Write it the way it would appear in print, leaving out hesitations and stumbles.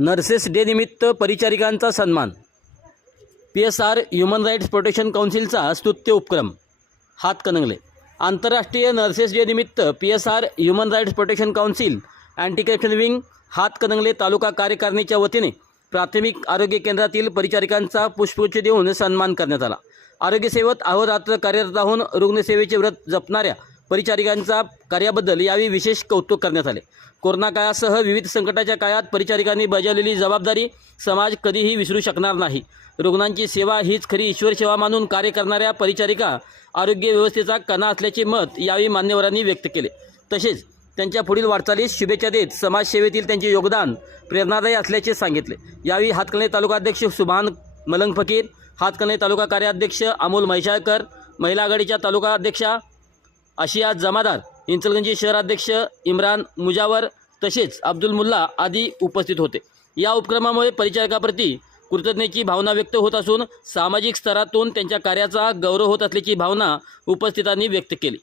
Nurses day निमित्त परिचारिकांचा सन्मान। PSR ह्युमन राईट्स प्रोटेक्शन काउन्सिलचा स्तुत्य उपक्रम। हातकणंगले। आंतरराष्ट्रीय नर्सेस डे निमित्त PSR human rights protection council anti corruption wing Hatkanangale taluka कार्यकारिणीच्या वतीने प्राथमिक आरोग्य केंद्रातील परिचारिकांचा पुष्पगुच्छ देऊन सन्मान करण्यात आला। आरोग्य सेवेत अहोरात्र कार्यरत राहून रुग्णसेवेचे व्रत जपणाऱ्या परिचारिकांचा कार्याबद्दल यावेळी विशेष कौतुक करण्यात आले। कोरोना काळासह विविध संकटाच्या काळात परिचारिकांनी बजावलेली जबाबदारी समाज कधीही विसरू शकणार नाही। रुग्णांची सेवा हीच खरी ईश्वर सेवा मानून कार्य करणाऱ्या परिचारिका आरोग्य व्यवस्थेचा कणा असल्याचे मत यावेळी मान्यवरांनी व्यक्त केले। तसेच त्यांच्या पुढील वाटचालीस शुभेच्छा देत समाजसेवेतील त्यांचे योगदान प्रेरणादायी असल्याचे सांगितले। यावेळी हातकणंगले तालुका अध्यक्ष सुभान मलंग फकीर, हातकणंगले तालुका कार्याध्यक्ष अमोल म्हैसाळकर, महिला आघाडीच्या तालुका अध्यक्षा आशिया जमादार, इंचलगंजी शहराध्यक्ष इम्रान मुजावर तसेच अब्दुल मुल्ला आदी उपस्थित होते। या उपक्रमामुळे परिचारिकाप्रती कृतज्ञतेची भावना व्यक्त होत असून सामाजिक स्तरातून त्यांच्या कार्याचा गौरव होत असल्याची भावना उपस्थितांनी व्यक्त केली।